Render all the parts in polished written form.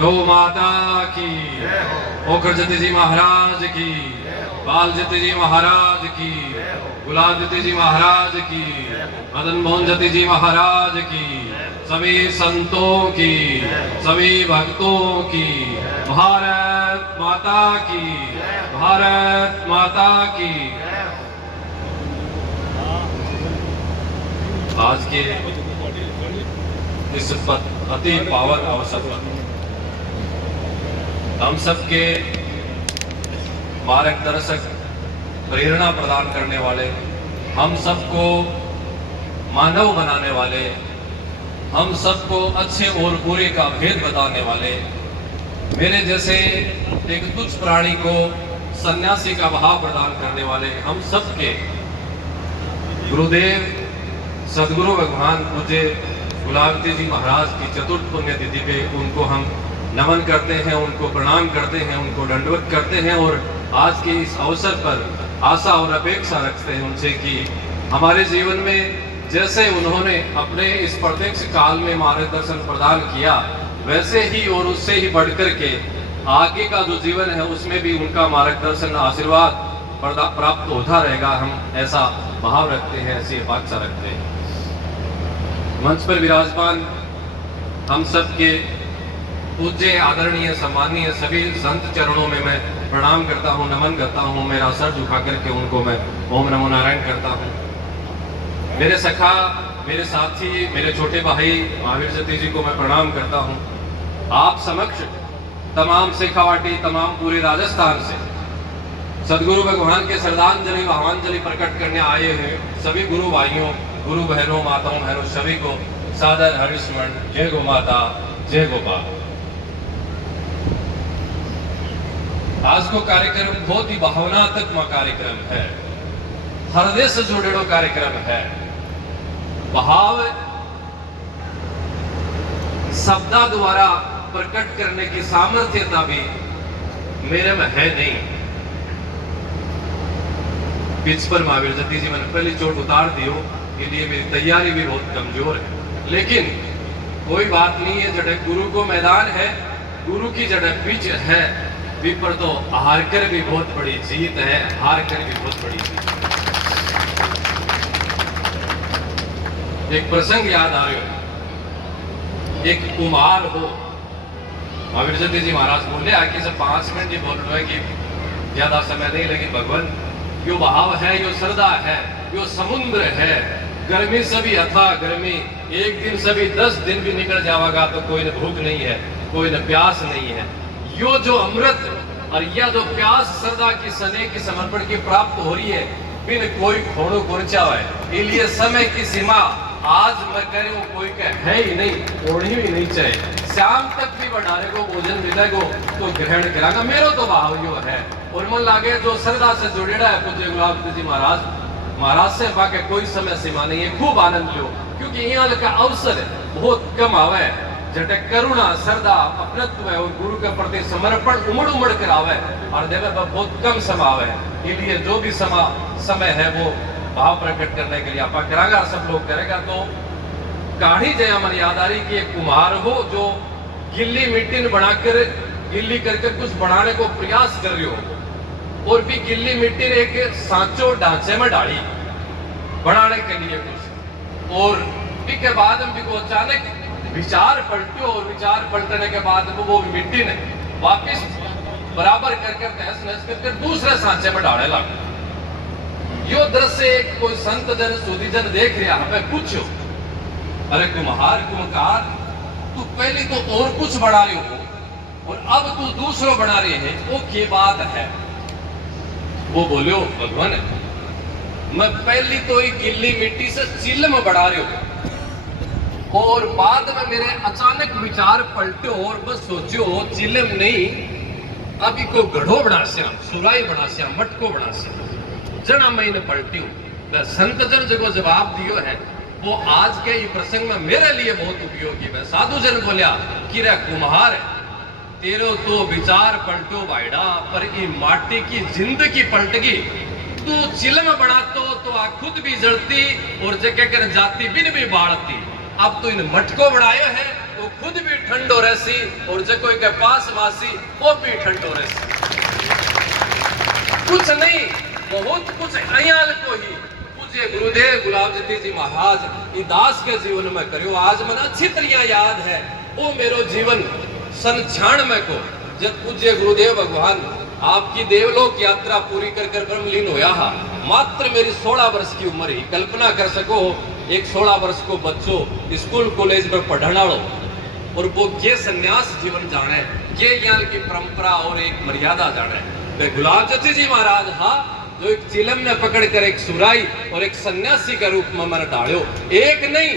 गौ माता की, ओखरजती जी महाराज की, बालजती जी महाराज की, गुलाबजती जी महाराज की, मदन मोहन जती जी महाराज की, सभी संतों की, सभी भक्तों की, भारत माता की, भारत माता की। आज के इस अति पावन अवसर पर हम सबके मार्गदर्शक, प्रेरणा प्रदान करने वाले, हम सबको मानव बनाने वाले, हम सबको अच्छे और बुरे का भेद बताने वाले, मेरे जैसे एक तुच्छ प्राणी को सन्यासी का भाव प्रदान करने वाले हम सबके गुरुदेव सदगुरु भगवान पूज्य गुलाबती जी महाराज की चतुर्थ पुण्य तिथि पे उनको हम नमन करते हैं, उनको प्रणाम करते हैं, उनको दंडवत करते हैं और आज के इस अवसर पर आशा और अपेक्षा रखते हैं उनसे कि हमारे जीवन में जैसे उन्होंने अपने इस प्रत्यक्ष काल में मार्गदर्शन प्रदान किया, वैसे ही और उससे ही बढ़कर के आगे का जो जीवन है उसमें भी उनका मार्गदर्शन, आशीर्वाद प्राप्त होता रहेगा। हम ऐसा भाव रखते हैं, ऐसी अपेक्षा रखते हैं। मंच पर विराजमान हम सबके पूज्य, आदरणीय, सम्मानीय सभी संत चरणों में मैं प्रणाम करता हूँ, नमन करता हूँ। मेरा सर झुका करके उनको मैं ओम नमो नारायण करता हूँ। मेरे सखा, मेरे साथी, मेरे छोटे भाई महावीर जती जी को मैं प्रणाम करता हूँ। आप समक्ष तमाम शेखावाटी, तमाम पूरे राजस्थान से सदगुरु भगवान के श्रद्धांजलि, भावांजलि प्रकट करने आए हैं सभी गुरु भाइयों, गुरु बहनों, माताओं बहनों सभी को सादर हरिस्मरण। जय गो माता, जय गोपाल। आज को कार्यक्रम बहुत ही भावनात्मक कार्यक्रम है, हृदय से जुड़ेड़ो कार्यक्रम है। भाव शब्दा द्वारा प्रकट करने की सामर्थ्यता भी मेरे में है नहीं। पिच पर महावीर जती जी मैंने पहली चोट उतार दी हो, इसलिए मेरी तैयारी भी बहुत कमजोर है, लेकिन कोई बात नहीं है। जड़े गुरु को मैदान है, गुरु की जड़े पिच है, विपर तो हार कर भी बहुत बड़ी जीत है, हार कर भी बहुत बड़ी जीत। एक प्रसंग याद आ रहा है। एक कुमार हो, महावीर जती जी महाराज बोले आके सब 5 मिनट ही बोल रहे हैं कि ज्यादा समय नहीं, लेकिन भगवान यो भाव है, यो श्रद्धा है, यो समुद्र है। गर्मी सभी अथा गर्मी, एक दिन सभी 10 दिन भी निकल जाएगा तो कोई न भूख नहीं है, कोई न प्यास नहीं है। यो जो अमृत और यह जो प्यास श्रद्धा की सने की समर्पण की प्राप्त हो रही है, बिन कोई खोड़ो कोरचा है। इसलिए समय की सीमा आज मैं कह रही हूँ कोई का है ही नहीं, ओढ़ी ही नहीं चाहिए। शाम तक भी बढ़ाने को भोजन मिलेगा तो ग्रहण करागा, मेरा तो भाव यो है। और मन लागे जो श्रद्धा से जुड़ेड़ा है पूज्य गुलाबती जी महाराज से बाकी कोई समय सीमा नहीं है। खूब आनंद लो, क्योंकि यहाँ का अवसर बहुत कम आवे, जटे करुणा, श्रद्धा, अपनत्व और गुरु के प्रति समर्पण उमड़ कर आवे और देवे बहुत कम समय आवे। इसलिए जो भी समय है वो भाव प्रकट करने के लिए आप करागा, सब लोग करेगा। तो कहानी जया मन याद आ रही कि एक कुम्हार हो जो गिल्ली मिट्टी बनाकर गिल्ली करके कुछ बनाने को प्रयास कर रही हो, और भी गिल्ली मिट्टी ने एक सांचो ढांचे में डाली बनाने के लिए कुछ, और के बाद हम भी को अचानक विचार पलटे, और विचार पलटने के बाद वो मिट्टी ने वापिस बराबर करके तहस नहस करके दूसरे सांचे में डालने लगा। यो दृश्य एक कोई संत जन, सुधी जन देख रहा है, पूछो अरे कुम्हार तू पहले तो और कुछ बना रहे हो और अब तू दूसरों बना रहे है, वो क्या बात है? वो बोलो भगवान, मैं पहली तो एक गिल्ली मिट्टी से चिल्म बना रहे हो और बाद में मेरे अचानक विचार पलटे और बस सोचो चिल्म नहीं, अभी को गढ़ो बना श्याम, सुराई बना श्याम, मटको बना श्याम जना मैं पलटी हूं। संत जन जो जवाब दियो है वो आज के ये प्रसंग में मेरे लिए बहुत उपयोगी है। साधु जन बोलिया कि रे कुम्हार तेरो तो विचार पलटो बाइडा, पर ये माटी की जिंदगी पलट गई। तू चिल्म बनातो तो आ खुद भी जलती और जगह कर जाती बिन भी बाढ़ती। अब तो इन मटको बनाए है वो खुद भी ठंडो रहसी और जो कोई के पास वासी वो भी ठंडो रहसी। कुछ नहीं बहुत कुछ अयाल को ही पूज्य गुरुदेव गुलाब जत्ती जी महाराज ई दास के जीवन में करियो। आज मन अच्छी तरह याद है वो मेरो जीवन सन 96 को जब पूज्य गुरुदेव भगवान आपकी देवलोक यात्रा पूरी कर कर ब्रह्मलीन होया हा। मात्र मेरी 16 वर्ष की उम्र ही, कल्पना कर सको एक 16 वर्ष को बच्चों स्कूल कॉलेज में पढ़ना और वो ये संन्यास जीवन जाने, ये यहाँ की परंपरा और एक मर्यादा जाने। तो गुलाब जत्ती जी महाराज हाँ जो एक चिलम में पकड़कर एक सुराई और एक सन्यासी के रूप में मैंने डालो। एक नहीं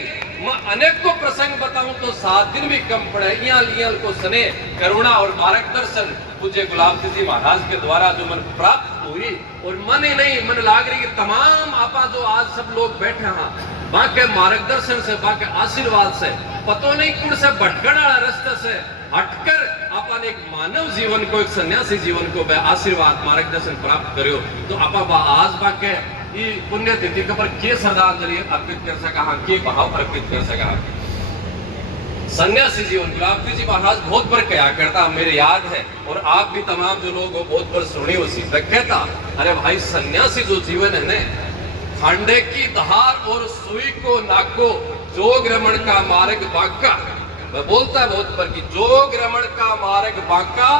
मैं अनेक को प्रसंग बताऊं तो 7 दिन भी कम पड़े। यहाँ को स्नेह करुणा और मार्गदर्शन पूज्य गुलाब जी महाराज के द्वारा जो मन प्राप्त हुई और मन ही नहीं मन लाग रही कि तमाम आपा जो आज सब लोग बैठे हैं वहां के मार्गदर्शन से वहां के आशीर्वाद से पतो नहीं कुछ से भटकण वाला रास्ते से हटकर अपन एक मानव जीवन को एक सन्यासी जीवन को आशीर्वाद मार्गदर्शन प्राप्त करो। तो आपा आज बाके ये पुण्य तिथि के पर के श्रद्धांजलि अर्पित कर सका के भाव अर्पित कर सका। सन्यासी जीवन गुलाब जी महाराज बहुत बार कहा करता मेरे याद है और आप भी तमाम जो लोग हो बहुत बार सुनी उसी कहता अरे भाई सन्यासी जो जीवन है न खांडे की धार और सुई को नाको जोग रमण का मार्ग बांका। मैं बोलता है बहुत बार कि जोग रमण का मार्ग बांका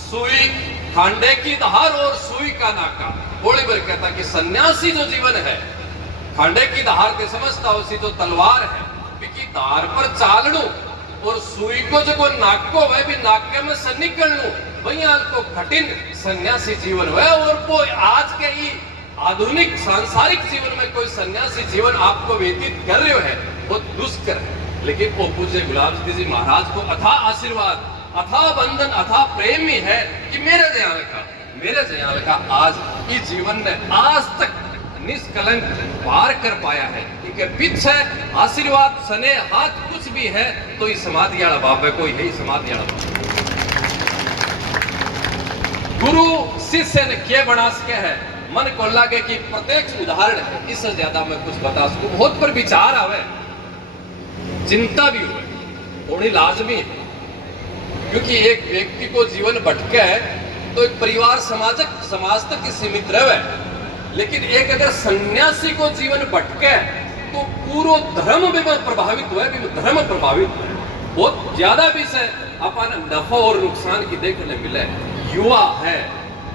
सुई खांडे की धार और सुई का नाका। थोड़ी बार कहता कि सन्यासी जो जीवन है खांडे की धार के समझता उसी जो तलवार है की धार पर चालू और सुई को जो नाको वह भी नाके में से निकल लू वही को कठिन सन्यासी जीवन वह। और वो आज के ही आधुनिक सांसारिक जीवन में कोई सन्यासी जीवन आपको व्यतीत कर रहे है वो दुष्कर है। लेकिन वो पूज्य गुलाब जी महाराज को अथाह आशीर्वाद अथाह बंधन अथाह प्रेम ही है कि मेरे जयाल का आज इस जीवन ने आज तक निष्कलंक पार कर पाया है। इनके पीछे आशीर्वाद सने हाथ कुछ भी है तो इस समाधि वाला बाप है कोई है समाधि वाला। गुरु शिष्य ने क्या बना सके है मन को लगे कि प्रत्यक्ष उदाहरण है इससे ज्यादा मैं कुछ बता सकूं। बहुत पर विचार आवे चिंता भी हुए होनी लाजमी है क्योंकि एक व्यक्ति को जीवन भटके है तो एक परिवार समाज तक सीमित रहे। लेकिन एक अगर सन्यासी को जीवन भटके तो पूरा धर्म भी प्रभावित हुआ है धर्म प्रभावित हुआ है। बहुत ज्यादा भी से अपन नफा और नुकसान की देखने मिले। युवा है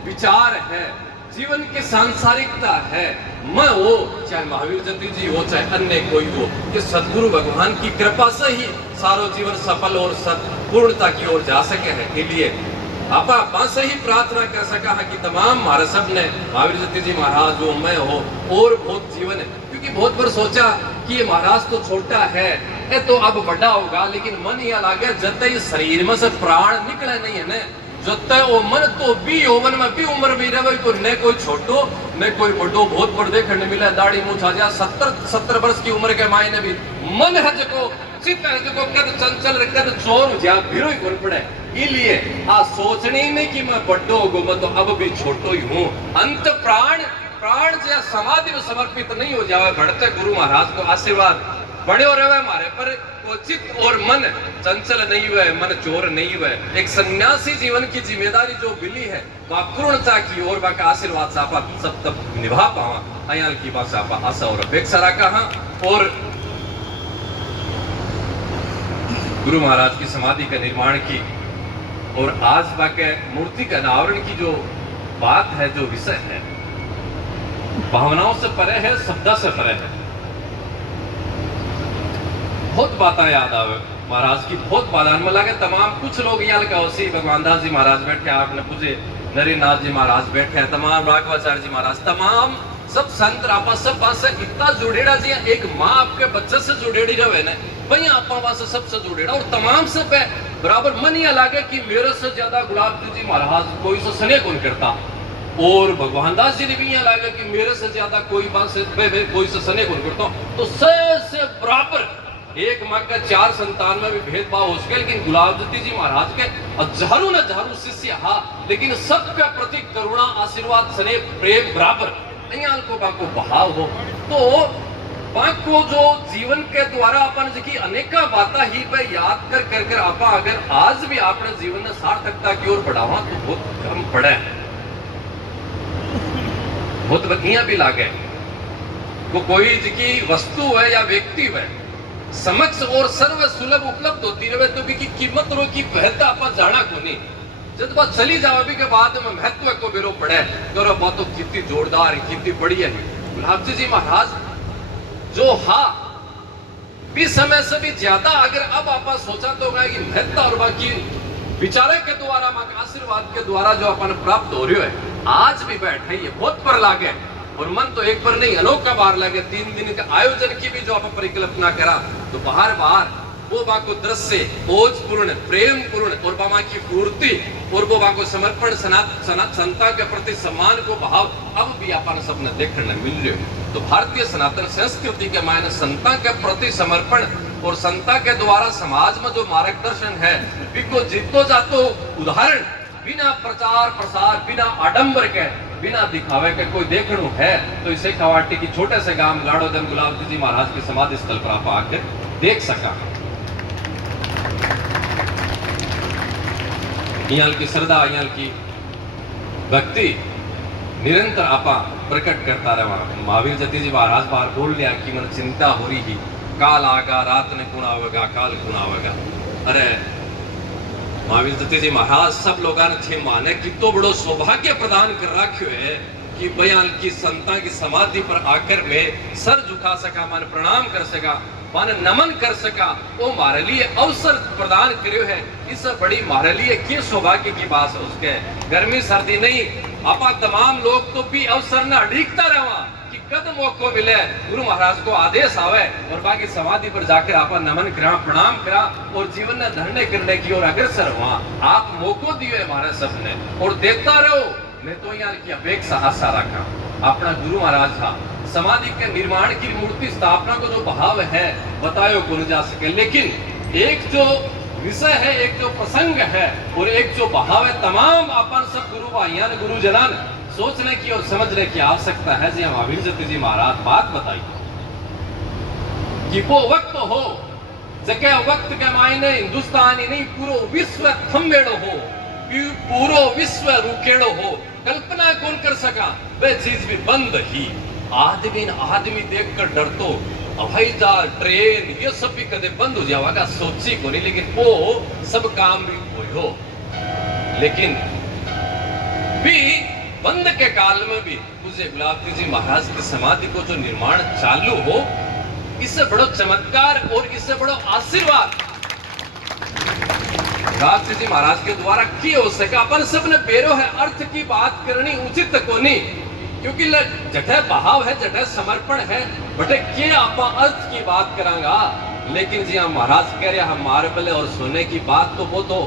विचार है जीवन की सांसारिकता है मैं हो चाहे महावीर जत्ती जी हो चाहे अन्य कोई हो कि सदगुरु भगवान की कृपा से ही सारो जीवन सफल और पूर्णता की ओर जा सके है। के लिए आप से ही प्रार्थना कर सका है कि तमाम महाराज सब ने महावीर जत्ती जी महाराज हो मैं हो और बहुत जीवन है क्योंकि बहुत बार सोचा कि ये महाराज तो छोटा है ये तो अब बड़ा होगा। लेकिन मन यह लगे जब तक शरीर में से प्राण निकले नहीं है न जब तक वो मन तो भी ओवन में भी उम्र भी रहे तो न कोई छोटो न कोई बड़ो। बहुत बड़ देखने मिला दाढ़ी मूछ आ जा 70 वर्ष की उम्र के मायने भी मन है जो चित्त है जो कद चंचल कद चोर जा भिरो ही कौन पड़े। इसलिए आ सोचने ही नहीं कि मैं बड़ो होगो मैं तो अब भी छोटो ही हूँ। अंत प्राण जो समाधि में समर्पित नहीं हो जावे बढ़ते गुरु महाराज को आशीर्वाद बड़े हो रहे हमारे पर वो चित्त और मन चंचल नहीं हुए मन चोर नहीं हुए। एक सन्यासी जीवन की जिम्मेदारी जो मिली है वह पूर्णता की ओर वह आशीर्वाद से आप सब तक निभा पावा अयाल की बात से आप आशा और अपेक्षा रखा। और गुरु महाराज की समाधि का निर्माण की और आज वाके मूर्ति का अनावरण की जो बात है जो विषय है भावनाओं से परे है शब्द से परे है। बहुत बातें याद आवे महाराज की बहुत बाधान में लगे तमाम कुछ लोग यहाँ का उसी भगवान दास जी महाराज बैठे आपने पूजे नरेंद्रनाथ जी महाराज बैठे तमाम राघवाचार्य जी महाराज तमाम सब संत आपा सब पास से इतना जुड़ेड़ा जी एक माँ आपके बच्चे से जुड़ेड़ी रहे न वही आपा पास सबसे जुड़ेड़ा और तमाम से पे बराबर मन यह लगे कि मेरे से ज्यादा गुलाब जी महाराज कोई से स्नेह कौन करता और भगवान दास जी ने भी यहाँ लगा कि मेरे से ज्यादा कोई बात से कोई से स्नेह कौन करता तो सबसे बराबर एक माँ का 4 संतान में भी भेदभाव हो सके। लेकिन गुलाब जी महाराज के हजारों न हजारों शिष्य हा लेकिन सबका प्रति करुणा आशीर्वाद स्नेह प्रेम बराबर को भाव हो तो को जो जीवन के द्वारा अपन जी अनेका बातें ही पे याद कर कर कर आपा अगर आज भी आपने जीवन में सार्थकता की ओर बढ़ावा तो बहुत कम पड़े, बहुत बतियां भी लागे को कोई जी वस्तु है या व्यक्ति है समक्ष और सर्व सुलभ उपलब्ध होती रहे तो की कीमत रो की पहलता अपन जाना को नहीं, जब बात चली जावे के बाद में महत्व को बिरो पड़े तो बात तो कितनी जोरदार कितनी बढ़िया है। गुलाब जी महाराज जो हा भी समय से भी ज्यादा अगर अब आप सोचा तो कि महत्ता और बाकी विचारे के द्वारा मां आशीर्वाद के द्वारा जो अपन प्राप्त हो रही है आज भी बैठे ये बहुत पर लागे और मन तो एक पर नहीं अनोखा बार लगे। 3 दिन के आयोजन की भी जो आप परिकल्पना करा तो बाहर बाहर वो मां को दृश्य ओजपूर्ण प्रेम पूर्ण और मां की पूर्ति और वो मां को समर्पण संता के प्रति सम्मान को भाव अब भी अपन सबने देखने मिल रहे हो। तो भारतीय सनातन संस्कृति के मायने संता के प्रति समर्पण और संता के द्वारा समाज में जो मार्गदर्शन है बिको जीतो जातो उदाहरण बिना प्रचार प्रसार बिना आडंबर के बिना दिखावे के कोई देखणु है तो इसे कवाटी की छोटे से गांव गाड़ोदन गुलाब जी महाराज के समाधि स्थल पर आप आकर देख सका। यहाँ की श्रद्धा यहाँ की भक्ति निरंतर आपा प्रकट करता रहा। महावीर जति जी महाराज बार बोल लिया कि मन चिंता हो रही ही काल आगा रात ने कुण आवेगा काल कुण आवेगा। अरे महावीर जति जी महाराज सब लोग थे माने कि तो बड़ो सौभाग्य प्रदान कर रखो है कि बयान की संता की समाधि पर आकर में सर झुका सका मन प्रणाम कर सका मन नमन कर सका वो हमारे लिए अवसर प्रदान करो है। इससे बड़ी हमारे लिए क्या सौभाग्य की बात है उसके गर्मी सर्दी नहीं आपा तमाम लोग तो भी अवसर न अड़ीकता रहा कि कद मौको मिले गुरु महाराज को आदेश आवे और बाकी समाधि पर जाकर आपा नमन करा प्रणाम करा और जीवन में धरने करने की ओर अग्रसर हुआ। आप मौको दिए हमारे सबने और देता रहो। मैं तो यहाँ की अपेक्षा आशा रखा अपना गुरु महाराज था समाधि के निर्माण की मूर्ति स्थापना को जो भाव है बतायो को नहीं जा सके, लेकिन एक जो विषय है एक जो प्रसंग है और एक जो भाव है तमाम अपन सब गुरु भाइयों ने गुरु जनान सोचने की और समझने की आवश्यकता है। जी महावीर जति जी महाराज बात बताई कि वो वक्त हो जगह वक्त के मायने हिंदुस्तानी नहीं पूरो विश्व थम्बेड़ो हो पूरो विश्व रुकेड़ो हो कल्पना कौन कर सका वह चीज भी बंद ही आदमी देखकर डरतो हवाई जहाज ट्रेन ये सब भी कदे बंद हो जाएगा सोची को नहीं, लेकिन वो सब काम भी हो लेकिन भी बंद के काल में भी पूज्य गुलाब जी महाराज की समाधि को जो निर्माण चालू हो इससे बड़ो चमत्कार और इससे बड़ो आशीर्वाद गुलाब जी महाराज के द्वारा किए हो सका। अपन सबने पेरो है अर्थ की बात करनी उचित को नहीं क्योंकि जठे भाव है जठे समर्पण है बटे के आप अर्थ की बात करांगा, लेकिन जी हाँ महाराज कह रहे हम मार्बल और सोने की बात तो वो तो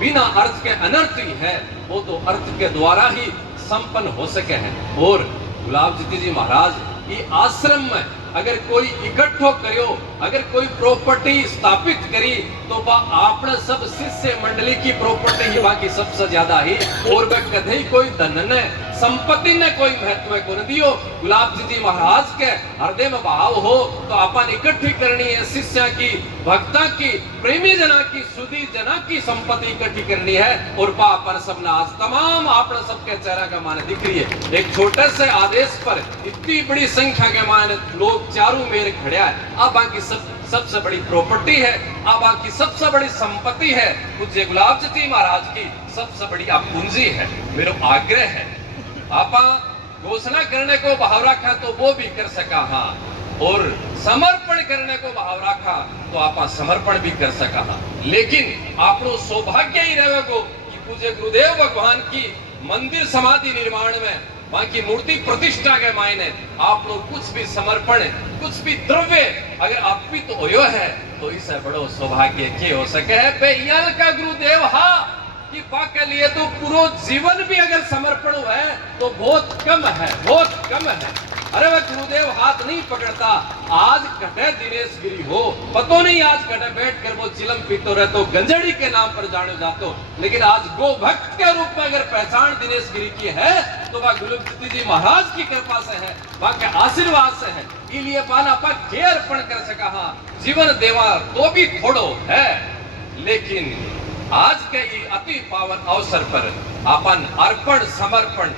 बिना अर्थ के अनर्थ ही है, वो तो अर्थ के द्वारा ही संपन्न हो सके हैं। और गुलाब जी महाराज ये आश्रम में अगर कोई इकट्ठो करियो अगर कोई प्रॉपर्टी स्थापित करी तो आपने सब शिष्य मंडली की प्रॉपर्टी ही बाकी सबसे ज्यादा ही और वह कदे कोई धन ने संपत्ति ने कोई महत्व को न दियो। गुलाब जी महाराज के हृदय में भाव हो तो अपन इकट्ठी करनी है शिष्य की भक्ता की प्रेमी जना की सुधी जना की संपत्ति इकट्ठी करनी है और अपन सबने आज तमाम आपने सबके चेहरा का मान दिख रही है। एक छोटे से आदेश पर इतनी बड़ी संख्या के मान लोग चारों मेर खड़े है। अब बाकी सबसे बड़ी प्रॉपर्टी है अब बाकी सबसे बड़ी संपत्ति है पूज्य गुलाब जी महाराज की सबसे बड़ी आप पूंजी है। मेरा आग्रह है आपा घोषणा करने को भाव रखा तो वो भी कर सका हाँ और समर्पण करने को भाव रखा तो आपा समर्पण भी कर सका हाँ, लेकिन आपको सौभाग्य ही रहेगा कि पूज्य गुरुदेव भगवान की मंदिर समाधि निर्माण में बाकी मूर्ति प्रतिष्ठा के मायने आप लोग कुछ भी समर्पण कुछ भी द्रव्य अगर अर्पित तो हो है तो इससे बड़ो सौभाग्य के हो सके है बेयल का गुरुदेव हा कि के लिए तो पूरा जीवन भी अगर समर्पण है तो बहुत कम है बहुत कम है। अरे वह गुरुदेव हाथ नहीं पकड़ता, आज कटे दिनेश गिरी हो, पतो नहीं आज कटे बैठ कर वो चिलम पीतो रहतो, गंजड़ी के नाम पर जाने जातो, लेकिन आज गो भक्त के रूप में अगर पहचान दिनेश गिरी की है तो वह गुरुपति जी महाराज की कृपा से है, वह के आशीर्वाद से है। इसलिए पाना पग के अर्पण कर सका, हाँ जीवन देवा तो भी थोड़ो है, लेकिन आज के अति पावन अवसर पर अपन अर्पण समर्पण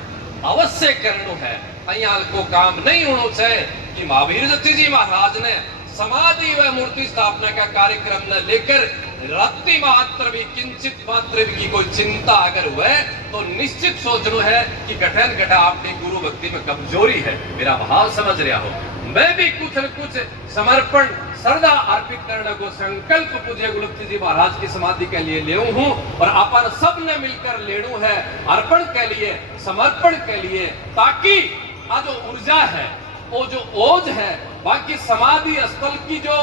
अवश्य करनो है। अयाल को काम नहीं होना चाहिए कि महावीर जी महाराज ने समाधि व मूर्ति स्थापना का कार्यक्रम न लेकर रत्ती मात्र भी किंचित मात्र भी की कोई चिंता अगर हुए तो निश्चित सोचना है कि गठन घटा आपकी गुरु भक्ति में कमजोरी है। मेरा भाव समझ रहा हो, मैं भी कुछ न कुछ समर्पण श्रद्धा अर्पित करने को संकल्प पूज्य गुरुपति जी महाराज की समाधि के लिए ले हूं और अपन सब ने मिलकर लेणू है अर्पण के लिए, समर्पण के लिए, ताकि आज जो ऊर्जा है, वो जो ओज है, बाकी समाधि स्थल की जो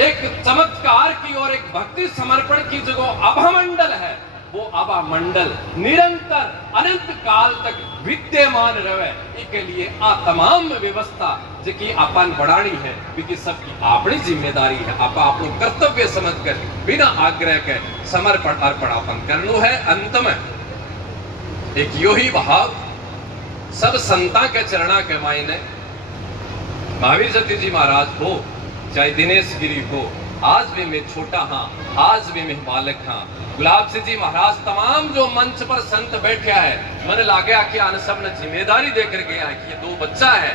एक चमत्कार की और एक भक्ति समर्पण की जो आभामंडल है, वो आभामंडल निरंतर अनंत काल तक विद्यमान रहे, इसके लिए आ तमाम व्यवस्था जी अपन बढ़ानी है, क्योंकि सबकी अपनी जिम्मेदारी है। आप अपनो कर्तव्य समझकर बिना आग्रह के समर्पण अर्पण अपन करनो है। अंत में एक यो ही भाव सब संता के चरणा के मायने महावीर जती जी महाराज हो चाहे दिनेश गिरी हो, आज भी मैं छोटा हाँ, आज भी मैं बालक हाँ, गुलाब सिंह जी महाराज तमाम जो मंच पर संत बैठा है, मन लागे कि आने सब ने जिम्मेदारी देकर गया है कि ये दो बच्चा है,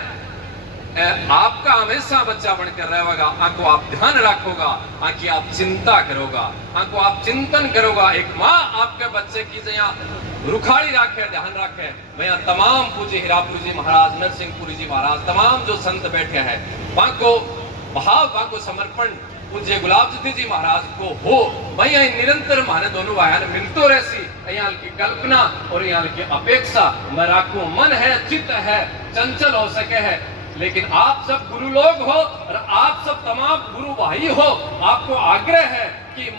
आपका हमेशा बच्चा बनकर रहेगा, आंको आप ध्यान रखोगा, आंकी आप चिंता करोगा, आंको आप चिंतन करोगा। एक माँ आपके बच्चे की जया रुखाड़ी रखे, ध्यान रखे। मैं तमाम पूज्य हीरापुर जी महाराज, नरसिंहपुरी जी महाराज, तमाम जो संत बैठे हैं, वहां को भाव, वहां को समर्पण पूज्य गुलाब जी महाराज को हो। मैं यहाँ निरंतर माने दोनों वाहन मिलतो रहसी, यहाँ की कल्पना और यहाँ की अपेक्षा मैं राखू। मन है, चित्त है, चंचल हो सके है, लेकिन आप सब गुरु लोग हो और आप सब तमाम गुरु भाई हो, आपको आग्रह है कि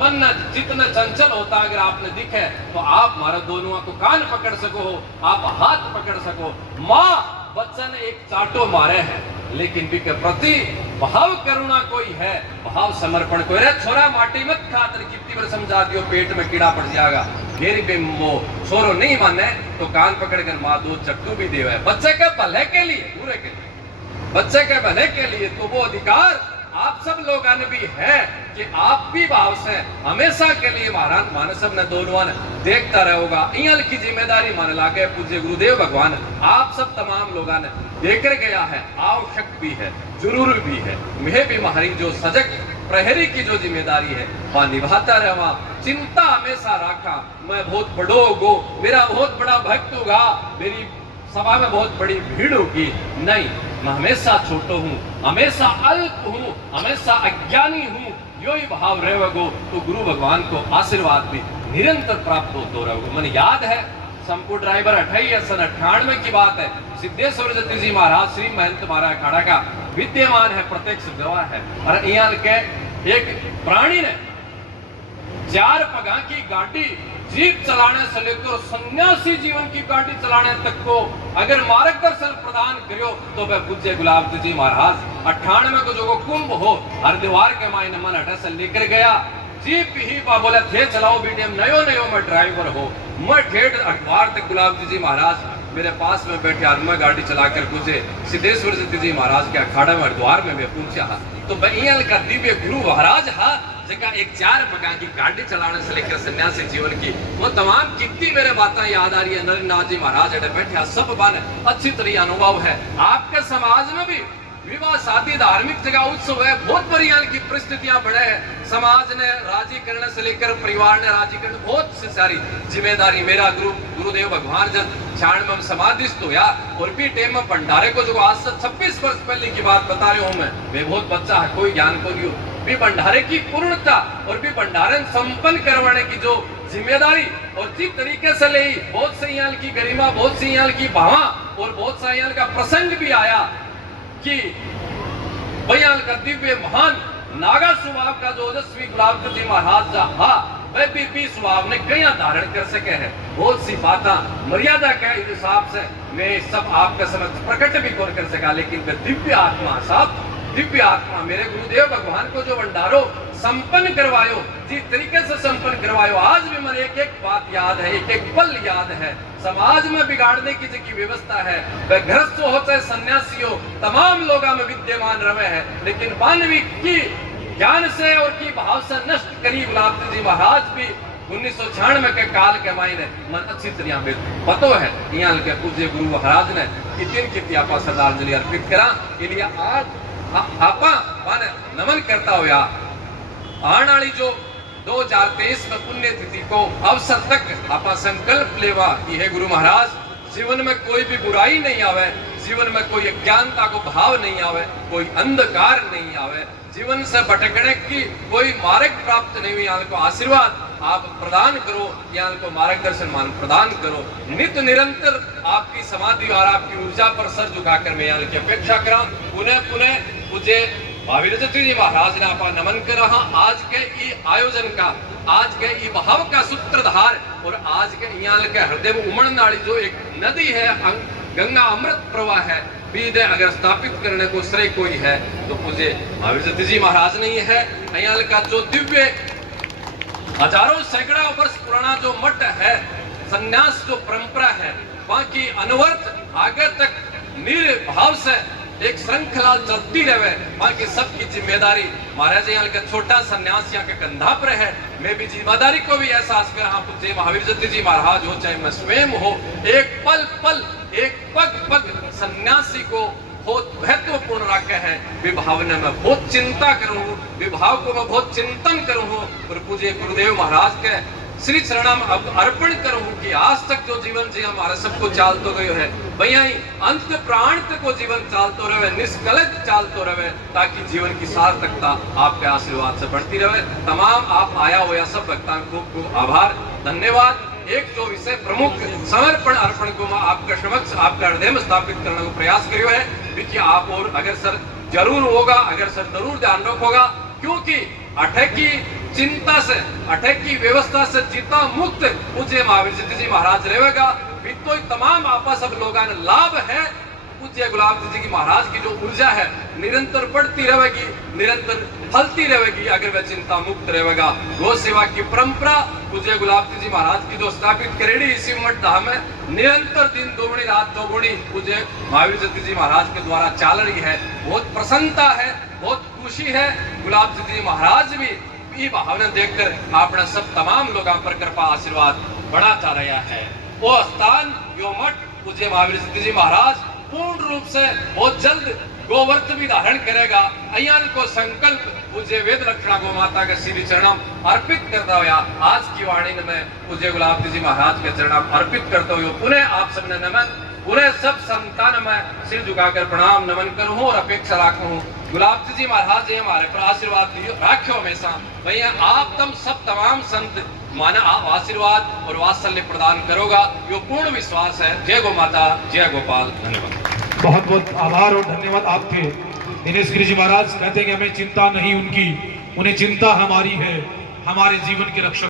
मन जितना चंचल होता अगर आपने दिखे तो आप हमारा दोनों को कान पकड़ सको, आप हाथ पकड़ सको। माँ बच्चन एक चाटो मारे है, लेकिन भी के प्रति भाव करुणा कोई है, भाव समर्पण कोई। रे छोरा माटी मत खा, तेरी कितनी बार समझा दियो पेट में कीड़ा पड़ जाएगा, फिर भी वो छोरो नहीं माने तो कान पकड़कर माँ दो चट्टू भी देवे। बच्चे के भले के लिए, पूरे के लिए, बच्चे के भले के लिए, तो वो अधिकार आप सब लोगों ने भी है कि आप भी भाव से हमेशा के लिए महाराज मानसव ने दोनों देखता रहेगा। इयल की जिम्मेदारी मान लागे पूज्य गुरुदेव भगवान आप सब तमाम लोगों ने देकर गया है, आवश्यक भी है, जरूर भी है। मैं भी हमारी जो सजग प्रहरी की जो जिम्मेदारी है वह निभाता रहा, चिंता हमेशा रखा। मैं बहुत बड़ो गो, मेरा बहुत बड़ा भक्त होगा, मेरी सभा में बहुत बड़ी भीड़ होगी, नहीं, मैं हमेशा छोटो हूँ, हमेशा अल्प हूँ, हमेशा अज्ञानी हूँ। यो ही भाव रहेगो तो गुरु भगवान को आशीर्वाद भी निरंतर प्राप्त होता रहेगा। मन याद है संपूर्ण ड्राइवर 98 की बात है, सिद्धेश्वर जती जी महाराज श्री महंत महाराज अखाड़ा का विद्यमान है, प्रत्यक्ष गवाह है। और यहाँ के एक प्राणी ने 4 पगा की गाड़ी जीप चलाने से लेकर सन्यासी जीवन की गाड़ी चलाने तक को अगर मार्गदर्शन प्रदान करो तो वह पूज्य गुलाब जी महाराज 98 को जो कुंभ हो हरिद्वार के मायने मन हटा से लेकर गया। जीप ही बोले थे चलाओ बेटे, नयो मैं ड्राइवर हो, मैं ठेठ हरिद्वार तक गुलाब जी महाराज मेरे पास में बैठे आदमी गाड़ी चलाकर गुजरे। सिद्धेश्वर जी महाराज के अखाड़ा में हरिद्वार में मैं पहुंचा तो बहल का दिव्य गुरु महाराज हा जगह एक 4 प्रकार की गाड़ी चलाने से लेकर सन्यासी जीवन की वो तमाम कितनी मेरे बातें याद आ रही है। नरेंद्रनाथ जी महाराज बैठे सब बात अच्छी तरह अनुभव है। आपके समाज में भी विवाह शादी धार्मिक जगह उत्सव है, बहुत बड़ी की परिस्थितियां बढ़े हैं, समाज ने राजी करने से लेकर परिवार ने राजी करने, बहुत सी सारी जिम्मेदारी। मेरा गुरुदेव भगवान जब 96 में समाधिस्थ हुआ और भी टेम में भंडारे को जो आज से 26 वर्ष पहले की बात बता रहा हूँ मैं बहुत बच्चा है, कोई ज्ञान को नहीं हो भी भंडारे की पूर्णता और भी भंडारण संपन्न करवाने की जो जिम्मेदारी और जिस तरीके से ली, बहुत से यहाँ की गरिमा, बहुत सी यहाँ की भावा और बहुत सा यहाँ का प्रसंग भी आया कि बयान का दिव्य महान नागा स्वभाव का जो ओजस्वी गुलाब जी महाराज हा वह भी स्वभाव ने कई धारण कर सके है। बहुत सी बातें मर्यादा के हिसाब से मैं सब आपका समझ प्रकट भी कौन कर सका, लेकिन वह दिव्य आत्मा साहब, दिव्य आत्मा मेरे गुरुदेव भगवान को जो भंडारो संपन्न करवायो, जिस तरीके से संपन्न करवायो, आज भी मन एक एक बात याद है, एक एक पल याद है। समाज में बिगाड़ने की जो व्यवस्था है, वह गृहस्थ हो चाहे सन्यासी हो, तमाम लोग में विद्यमान रहे हैं, लेकिन मानवी की ज्ञान से और की भाव से नष्ट करी गुलाब जी महाराज भी 1996 के काल के मायने मन अच्छी तरह में पतो है। यहाँ के पूज्य गुरु महाराज ने कितनी आपा श्रद्धांजलि अर्पित करा, इसलिए आज आपा माने नमन करता हुआ आने वाली जो 2023 में पुण्य तिथि को अवसर तक आपा संकल्प लेवा कि हे गुरु महाराज, जीवन में कोई भी बुराई नहीं आवे, जीवन में कोई अज्ञानता को भाव नहीं आवे, कोई अंधकार नहीं आवे, जीवन से भटकने की कोई मार्ग प्राप्त नहीं हुई, यहाँ को आशीर्वाद आप प्रदान करो, यहाँ को मार्गदर्शन मान प्रदान करो। नित्य निरंतर आपकी समाधि और आपकी ऊर्जा पर सर झुकाकर मैं यहाँ की अपेक्षा करा। पुनः पुनः पूज्य महावीर जी महाराज ने आपा नमन कर रहा। आज के ये आयोजन का, आज के ये भाव का सूत्रधार और आज के यहाँ के हृदय में उमड़ने वाली जो एक नदी है, गंगा अमृत प्रवाह है, बीज अगर स्थापित करने को श्रेय कोई है तो पूज्य महावीर जी महाराज नहीं है। यहाँ का जो दिव्य हजारों सैकड़ों वर्ष पुराना जो मठ है, संन्यास जो परंपरा है, वहां की अनवर्त आगे तक निर्भाव से एक श्रृंखला चलती रहे, वहां की सबकी जिम्मेदारी महाराज यहाँ का छोटा सन्यास यहाँ के कंधा पर है। मैं भी जिम्मेदारी को भी एहसास कर रहा हूँ, पूज्य महावीर जी महाराज हो चाहे मैं स्वयं हो, एक पल पल एक पग पग सन्यासी को बहुत महत्वपूर्ण रखा है। विभावना में बहुत चिंता करूँ, विभाव को मैं बहुत चिंतन करूँ और पूज्य गुरुदेव महाराज के श्री चरणम अर्पण करूँ कि आज तक जो जीवन जी हमारा सबको चालतो गयो है, भैया अंत प्राण तक को जीवन चालतो रहे, निष्कलंक चालतो रहे, ताकि जीवन की सार्थकता आपके आशीर्वाद से बढ़ती रहे। तमाम आप आया हुआ सब भक्तान को खूब आभार, धन्यवाद। एक जो विषय प्रमुख समर्पण अर्पण को मैं आपका समक्ष आपका हृदय में स्थापित करने का प्रयास करियो है, क्योंकि आप और अगर सर जरूर होगा, अगर सर जरूर ध्यान रखोगा, क्योंकि अठे की चिंता से, अठे की व्यवस्था से जितना मुक्त पूज्य महावीर जी महाराज रहेगा, तो तमाम आपस सब लोगों ने लाभ है। पूज्य गुलाब जी की महाराज की जो ऊर्जा है निरंतर बढ़ती रहेगी, निरंतर फलती रहेगी अगर वह चिंता मुक्त रहेगा। गौ सेवा की परंपरा पूज्य गुलाब जी महाराज की जो स्थापित करेगी इसी मठ धाम में निरंतर दिन दोगुनी रात चौगुनी पूज्य महावीर जी महाराज के द्वारा चल रही है। बहुत प्रसन्नता है, बहुत खुशी है। गुलाब जी महाराज भी ये भावना देखकर अपना सब तमाम लोगों पर कृपा आशीर्वाद बढ़ाता रहा है। वो स्थान यो मठ पूज्य महावीर जी महाराज पूर्ण रूप से बहुत जल्द गोवर्त भी धारण करेगा। अयन को संकल्प पूज्य वेद लक्षणा गो माता के श्री चरणम अर्पित करता हुआ आज की वाणी में पूज्य गुलाब जी महाराज के चरणम अर्पित करते हुए पुनः आप सबने नमन, पूरे सब संतान में सिर झुकाकर प्रणाम नमन करूँ और अपेक्षा रखूँ गुलाब जी महाराज जी हमारे पर आशीर्वाद राख्यो हमेशा। भैया आप तम सब तमाम संत माना आप आशीर्वाद और वात्सल्य प्रदान करोगा, यो पूर्ण विश्वास है। जय गो माता, जय गोपाल। धन्यवाद। बहुत बहुत आभार और धन्यवाद आपके। दिनेश गिरी जी महाराज कहते हैं कि हमें चिंता नहीं उनकी, उन्हें चिंता हमारी है, हमारे जीवन के रक्षक।